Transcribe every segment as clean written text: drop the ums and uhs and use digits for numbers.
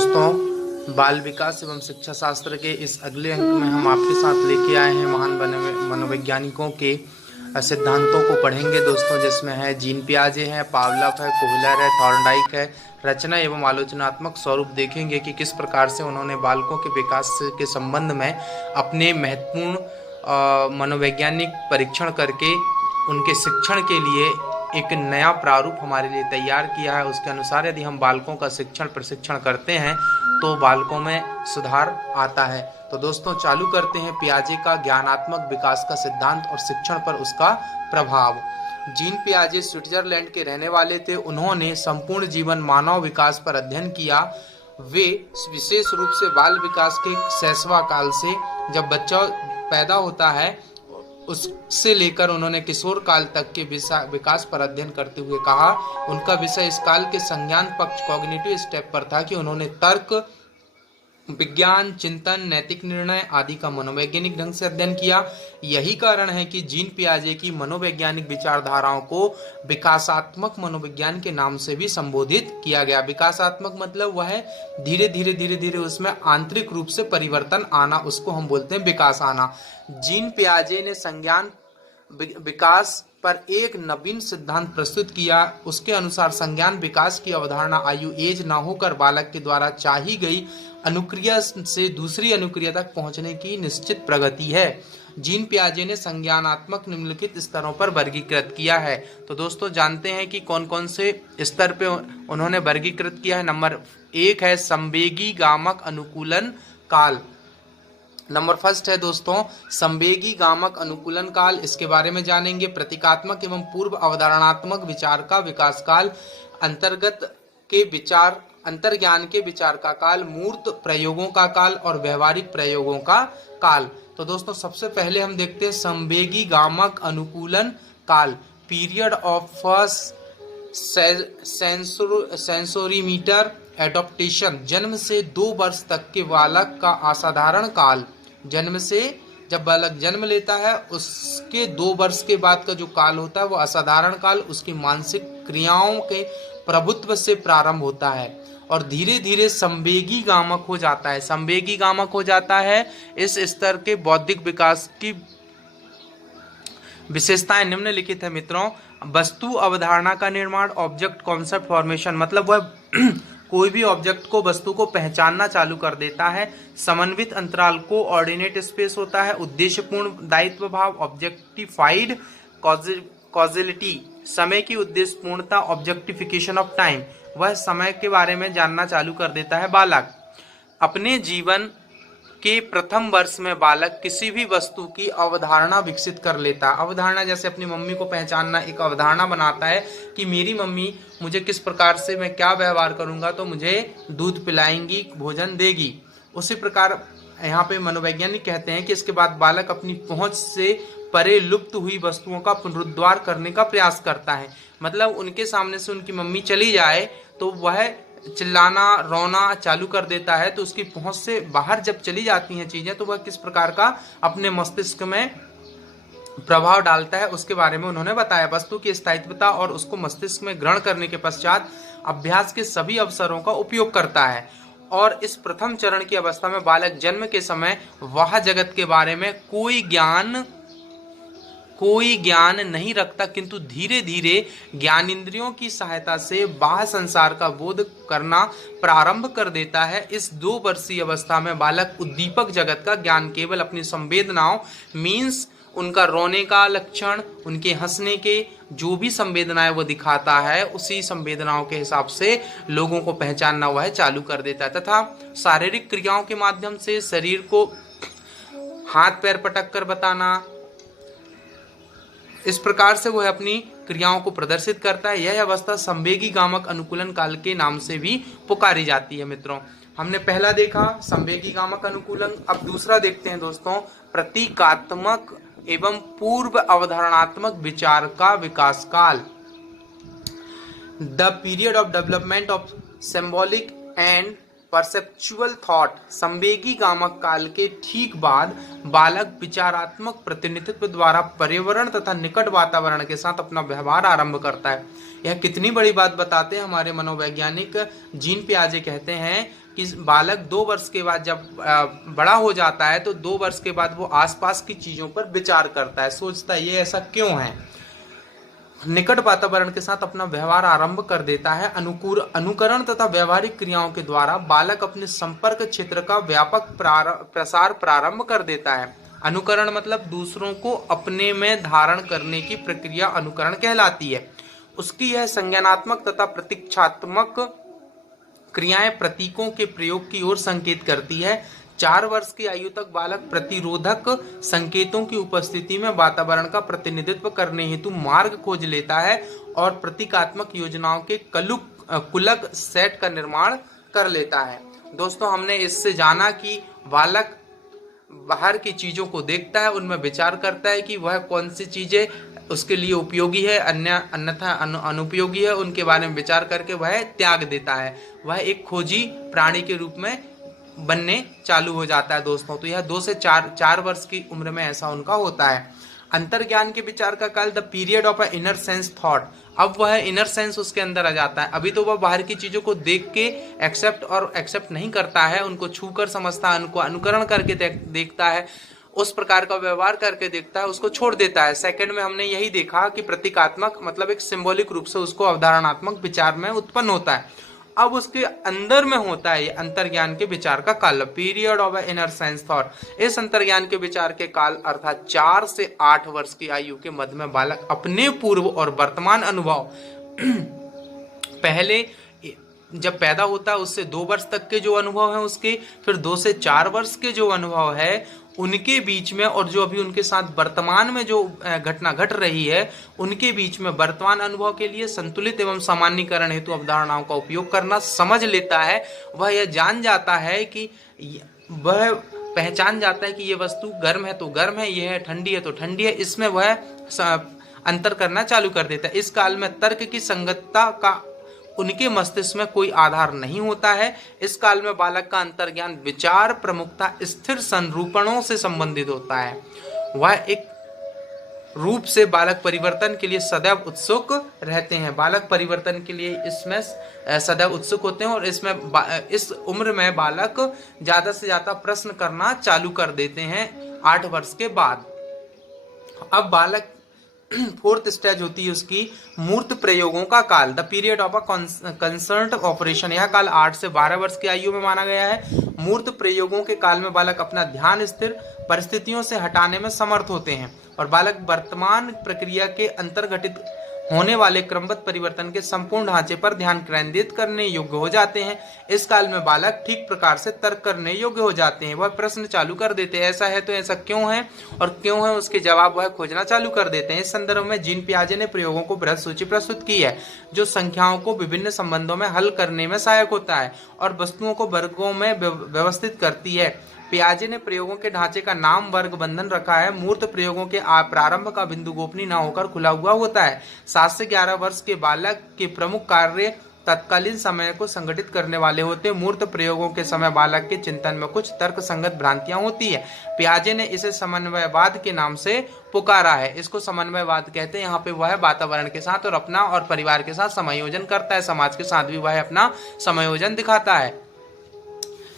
दोस्तों, बाल विकास एवं शिक्षा शास्त्र के इस अगले अंक में हम आपके साथ लेके आए हैं महान मनोवैज्ञानिकों के सिद्धांतों को पढ़ेंगे दोस्तों, जिसमें है जीन पियाजे है, पावलव है, कोहलर है, थॉर्नडाइक है। रचना एवं आलोचनात्मक स्वरूप देखेंगे कि किस प्रकार से उन्होंने बालकों के विकास के संबंध में अपने महत्वपूर्ण मनोवैज्ञानिक परीक्षण करके उनके शिक्षण के लिए एक नया प्रारूप हमारे लिए तैयार किया है। उसके अनुसार यदि हम बालकों का प्रशिक्षण करते हैं तो बालकों में सुधार आता है। तो दोस्तों, चालू करते हैं पियाजे का ज्ञानात्मक विकास का सिद्धांत और शिक्षण पर उसका प्रभाव। जीन पियाजे स्विट्जरलैंड के रहने वाले थे। उन्होंने संपूर्ण जीवन मानव विकास पर अध्ययन किया। वे विशेष रूप से बाल विकास के शैशव काल से, जब बच्चा पैदा होता है, उससे लेकर उन्होंने किशोर काल तक के विकास पर अध्ययन करते हुए कहा। उनका विषय इस काल के संज्ञान पक्ष कॉग्निटिव स्टेप पर था कि उन्होंने तर्क, विज्ञान, चिंतन, नैतिक निर्णय आदि का मनोवैज्ञानिक ढंग से अध्ययन किया। यही कारण है कि जीन पियाजे की मनोवैज्ञानिक विचारधाराओं को विकासात्मक मनोविज्ञान के नाम से भी संबोधित किया गया। विकासात्मक मतलब वह है धीरे धीरे उसमें आंतरिक रूप से परिवर्तन आना, उसको हम बोलते हैं विकास आना। जीन पियाजे ने संज्ञान विकास पर एक नवीन सिद्धांत प्रस्तुत किया। उसके अनुसार संज्ञान विकास की अवधारणा आयु एज न होकर बालक के द्वारा चाही गई अनुक्रिया से दूसरी अनुक्रिया तक पहुंचने की निश्चित प्रगति है। जीन पियाजे ने संज्ञानात्मक निम्नलिखित स्तरों पर वर्गीकृत किया है। तो दोस्तों, जानते हैं कि कौन कौन से स्तर पे उन्होंने वर्गीकृत किया है। नंबर 1 है संवेगी गामक अनुकूलन काल। नंबर फर्स्ट है दोस्तों संवेगी गामक अनुकूलन काल। इसके बारे में जानेंगे। प्रतीकात्मक एवं पूर्व अवधारणात्मक विचार का विकास काल, अंतर्ज्ञान के विचार का काल, मूर्त प्रयोगों का काल और व्यवहारिक प्रयोगों का काल। तो दोस्तों, सबसे पहले हम देखते हैं संवेगी गामक अनुकूलन काल। पीरियड ऑफ फर्स्ट सेंसोरीमीटर एडॉप्टेशन, जन्म से 2 वर्ष तक के बालक का असाधारण काल। जन्म से, जब बालक जन्म लेता है उसके 2 वर्ष के बाद का जो काल होता है वो असाधारण काल उसकी मानसिक क्रियाओं के प्रभुत्व से प्रारंभ होता है और धीरे धीरे संवेगी गामक हो जाता है। संवेगी गामक हो जाता है। इस स्तर के बौद्धिक विकास की विशेषताएं निम्नलिखित है मित्रों। वस्तु अवधारणा का निर्माण, ऑब्जेक्ट कॉन्सेप्ट फॉर्मेशन, मतलब वह कोई भी ऑब्जेक्ट को, वस्तु को पहचानना चालू कर देता है। समन्वित अंतराल को ऑर्डिनेट स्पेस होता है। उद्देश्यपूर्ण दायित्व भाव, ऑब्जेक्टिफाइड कॉजिलिटी, समय की उद्देश्य पूर्णता, ऑब्जेक्टिफिकेशन ऑफ टाइम, वह समय के बारे में जानना चालू कर देता है बालक। अपने जीवन के प्रथम वर्ष में बालक किसी भी वस्तु की अवधारणा विकसित कर लेता है। अवधारणा जैसे अपनी मम्मी को पहचानना, एक अवधारणा बनाता है कि मेरी मम्मी मुझे किस प्रकार से, मैं क्या व्यवहार करूंगा तो मुझे दूध पिलाएंगी, भोजन देगी। उसी प्रकार यहाँ पे मनोवैज्ञानिक कहते हैं कि इसके बाद बालक अपनी पहुंच से परे लुप्त हुई वस्तुओं का पुनरुद्धार करने का प्रयास करता है। मतलब उनके सामने से उनकी मम्मी चली जाए तो वह चिल्लाना, रोना चालू कर देता है। तो उसकी पहुंच से बाहर जब चली जाती हैं चीजें तो वह किस प्रकार का अपने मस्तिष्क में प्रभाव डालता है उसके बारे में उन्होंने बताया। वस्तु की स्थायित्वता और उसको मस्तिष्क में ग्रहण करने के पश्चात अभ्यास के सभी अवसरों का उपयोग करता है। और इस प्रथम चरण की अवस्था में बालक जन्म के समय वह जगत के बारे में कोई ज्ञान नहीं रखता, किंतु धीरे धीरे ज्ञानेंद्रियों की सहायता से बाह्य संसार का बोध करना प्रारंभ कर देता है। इस 2 वर्षीय अवस्था में बालक उद्दीपक जगत का ज्ञान केवल अपनी संवेदनाओं, मीन्स उनका रोने का लक्षण, उनके हंसने के जो भी संवेदनाएं वो दिखाता है, उसी संवेदनाओं के हिसाब से लोगों को पहचानना वह चालू कर देता है। तथा शारीरिक क्रियाओं के माध्यम से शरीर को हाथ पैर पटक कर बताना, इस प्रकार से वह अपनी क्रियाओं को प्रदर्शित करता है। यह अवस्था संवेगी गामक अनुकूलन काल के नाम से भी पुकारी जाती है। मित्रों, हमने पहला देखा संवेगी गामक अनुकूलन। अब दूसरा देखते हैं दोस्तों प्रतीकात्मक एवं पूर्व अवधारणात्मक विचार का विकास काल। The period of development of symbolic and perceptual thought. संवेगी गामक काल के ठीक बाद बालक विचारात्मक प्रतिनिधित्व द्वारा पर्यावरण तथा निकट वातावरण के साथ अपना व्यवहार आरंभ करता है। यह कितनी बड़ी बात बताते हैं हमारे मनोवैज्ञानिक जीन पियाजे कहते हैं कि बालक 2 वर्ष के बाद जब बड़ा हो जाता है तो 2 वर्ष के बाद वो आसपास की चीजों पर विचार करता है, सोचता है ये ऐसा क्यों है, निकट वातावरण के साथ अपना व्यवहार आरंभ कर देता है। अनुकरण तथा व्यवहारिक क्रियाओं के द्वारा बालक अपने संपर्क क्षेत्र का व्यापक प्रसार प्रारंभ कर देता है। अनुकरण मतलब दूसरों को अपने में धारण करने की प्रक्रिया अनुकरण कहलाती है। उसकी यह संज्ञानात्मक तथा प्रतीक्षात्मक क्रियाएं प्रतीकों के प्रयोग की ओर संकेत करती है। 4 वर्ष की आयु तक बालक प्रतिरोधक संकेतों की उपस्थिति में वातावरण का प्रतिनिधित्व करने हेतु मार्ग खोज लेता है और प्रतीकात्मक योजनाओं के कुलक सेट का निर्माण कर लेता है। दोस्तों, हमने इससे जाना कि बालक बाहर की चीजों को देखता है, उनमें विचार करता है कि वह कौन सी चीजें उसके लिए उपयोगी है, अन्यथा अनुपयोगी है, उनके बारे में विचार करके वह त्याग देता है। वह एक खोजी प्राणी के रूप में बनने चालू हो जाता है। दोस्तों, तो यह 2 से 4 वर्ष की उम्र में ऐसा उनका होता है। अंतर्ज्ञान के विचार का काल, the period of a inner sense thought. अब वह इनर सेंस उसके अंदर आ जाता है। अभी तो वह बाहर की चीजों को देख के एक्सेप्ट नहीं करता है, उनको छूकर समझता है, उनको अनुकरण करके देखता है, उस प्रकार का व्यवहार करके देखता है, उसको छोड़ देता है। सेकंड में हमने यही देखा कि प्रतीकात्मक मतलब एक सिंबॉलिक रूप से उसको अवधारणात्मक विचार में उत्पन्न होता है। अब उसके अंदर में होता है ये अंतर्ज्ञान के विचार का काल, period of inner sense thought. इस अंतर्ज्ञान के विचार के काल अर्थात 4 से 8 वर्ष की आयु के मध्य में बालक अपने पूर्व और वर्तमान अनुभव पहले जब पैदा होता है उससे 2 वर्ष तक के जो अनुभव है उसके, फिर 2 से 4 वर्ष के जो अनुभव है उनके बीच में, और जो अभी उनके साथ वर्तमान में जो घटना घट रही है उनके बीच में वर्तमान अनुभव के लिए संतुलित एवं सामान्यीकरण हेतु अवधारणाओं का उपयोग करना समझ लेता है। वह यह जान जाता है कि वह पहचान जाता है कि ये वस्तु गर्म है तो गर्म है, यह है ठंडी है तो ठंडी है, इसमें वह अंतर करना चालू कर देता है। इस काल में तर्क की संगतता का उनके मस्तिष्क में कोई आधार नहीं होता है। इस काल में बालक का अंतर्ज्ञान विचार प्रमुखता स्थिर संरूपणों से संबंधित होता है। वह एक रूप से बालक परिवर्तन के लिए सदैव उत्सुक रहते हैं। बालक परिवर्तन के लिए इसमें सदैव उत्सुक होते हैं और इस उम्र में बालक ज्यादा से ज्यादा प्रश्न करना चालू कर देते हैं 8 वर्ष के बाद। अब बालक 4th स्टेज होती है उसकी मूर्त प्रयोगों का काल, the period of a concert operation. यह काल 8 से 12 वर्ष की आयु में माना गया है। मूर्त प्रयोगों के काल में बालक अपना ध्यान स्थिर परिस्थितियों से हटाने में समर्थ होते हैं और बालक वर्तमान प्रक्रिया के अंतर्घटित होने वाले क्रमबद्ध परिवर्तन के संपूर्ण ढांचे पर ध्यान केंद्रित करने योग्य हो जाते हैं। इस काल में बालक ठीक प्रकार से तर्क करने योग्य हो जाते हैं। वह प्रश्न चालू कर देते हैं, ऐसा है तो ऐसा क्यों है और क्यों है उसके जवाब वह खोजना चालू कर देते हैं। इस संदर्भ में जीन पियाजे ने प्रयोगों को बृहद सूची प्रस्तुत की है जो संख्याओं को विभिन्न संबंधों में हल करने में सहायक होता है और वस्तुओं को वर्गों में व्यवस्थित करती है। पियाजे ने प्रयोगों के ढांचे का नाम वर्ग बंधन रखा है। मूर्त प्रयोगों के प्रारंभ का बिंदु गोपनीय न होकर खुला हुआ होता है। 7 से 11 वर्ष के बालक के प्रमुख कार्य तत्कालीन समय को संगठित करने वाले होते हैं। मूर्त प्रयोगों के समय बालक के चिंतन में कुछ तर्क संगत भ्रांतियां होती है। पियाजे ने इसे समन्वयवाद के नाम से पुकारा है। इसको समन्वयवाद कहते हैं। यहाँ पे वह वातावरण के साथ और अपना और परिवार के साथ समायोजन करता है, समाज के साथ भी वह अपना समायोजन दिखाता है।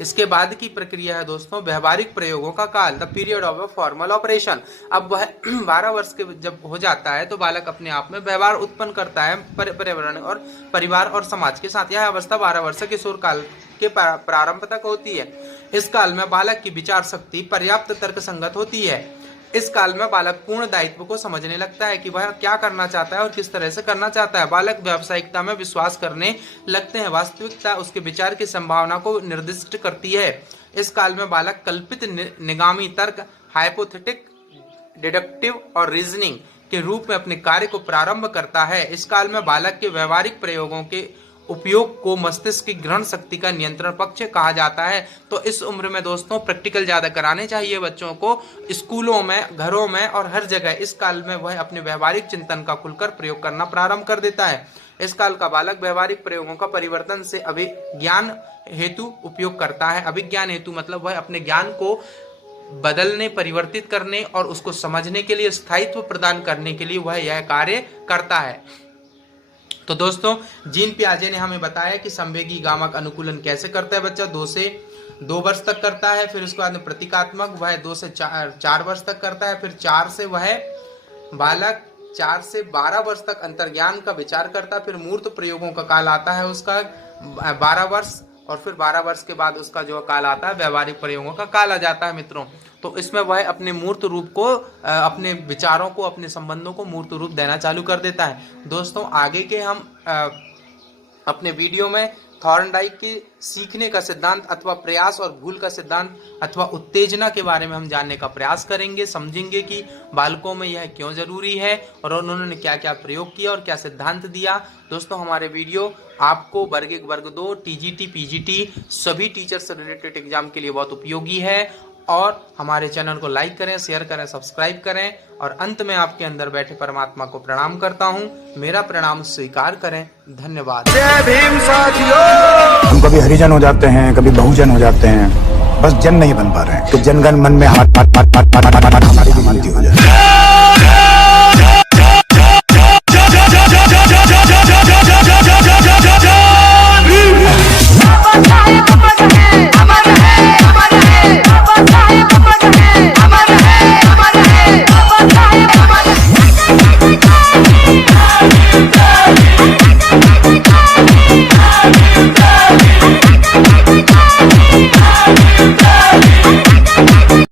इसके बाद की प्रक्रिया है दोस्तों व्यवहारिक प्रयोगों का काल, the period of a formal operation. अब वह 12 वर्ष के जब हो जाता है तो बालक अपने आप में व्यवहार उत्पन्न करता है पर्यावरण और परिवार और समाज के साथ। यह अवस्था 12 वर्ष किशोर काल के प्रारंभ तक होती है। इस काल में बालक की विचार शक्ति पर्याप्त तर्क संगत होती है। इस काल में बालक पूर्ण दायित्व को समझने लगता है कि वह क्या करना चाहता है और किस तरह से करना चाहता है। बालक व्यावसायिकता में विश्वास करने लगते हैं। वास्तविकता उसके विचार की संभावना को निर्दिष्ट करती है। इस काल में बालक कल्पित निगामी तर्क, हाइपोथेटिक, डिडक्टिव और रीजनिंग के रूप में अपने कार्य को प्रारंभ करता है। इस काल में बालक के व्यवहारिक प्रयोगों के उपयोग को मस्तिष्क की ग्रहण शक्ति का नियंत्रण पक्ष कहा जाता है। तो इस उम्र में दोस्तों प्रैक्टिकल ज्यादा कराने चाहिए बच्चों को, स्कूलों में, घरों में और हर जगह। इस काल में वह अपने व्यवहारिक चिंतन का खुलकर प्रयोग करना प्रारंभ कर देता है। इस काल का बालक व्यवहारिक प्रयोगों का परिवर्तन से अभिज्ञान हेतु उपयोग करता है। अभिज्ञान हेतु मतलब वह अपने ज्ञान को बदलने, परिवर्तित करने और उसको समझने के लिए स्थायित्व प्रदान करने के लिए वह यह कार्य करता है। तो दोस्तों जीन पियाजे ने हमें बताया कि संवेगी गामक अनुकूलन कैसे करता है बच्चा। 2 से 2 वर्ष तक करता है, फिर उसके बाद में प्रतीकात्मक वह 2 से 4 वर्ष तक करता है, फिर 4 से वह बालक 4 से 12 वर्ष तक अंतर्ज्ञान का विचार करता है, फिर मूर्त प्रयोगों का काल आता है उसका 12 वर्ष, और फिर 12 वर्ष के बाद उसका जो काल आता है व्यवहारिक प्रयोगों का काल आ जाता है मित्रों। तो इसमें वह अपने मूर्त रूप को, अपने विचारों को, अपने संबंधों को मूर्त रूप देना चालू कर देता है। दोस्तों आगे के हम अपने वीडियो में थॉर्नडाइक के सीखने का सिद्धांत अथवा प्रयास और भूल का सिद्धांत अथवा उत्तेजना के बारे में हम जानने का प्रयास करेंगे, समझेंगे कि बालकों में यह क्यों जरूरी है और उन्होंने क्या क्या प्रयोग किया और क्या सिद्धांत दिया। दोस्तों हमारे वीडियो आपको वर्ग 1, वर्ग 2, टीजीटी, पीजीटी सभी टीचर से रिलेटेड एग्जाम के लिए बहुत उपयोगी है। और हमारे चैनल को लाइक करें, शेयर करें, सब्सक्राइब करें। और अंत में आपके अंदर बैठे परमात्मा को प्रणाम करता हूं। मेरा प्रणाम स्वीकार करें। धन्यवाद। जय भीम साथियों। हम कभी हरिजन हो जाते हैं, कभी बहुजन हो जाते हैं, बस जन नहीं बन पा रहे हैं। तो जनगण मन में हमारी भी गिनती हो जाए।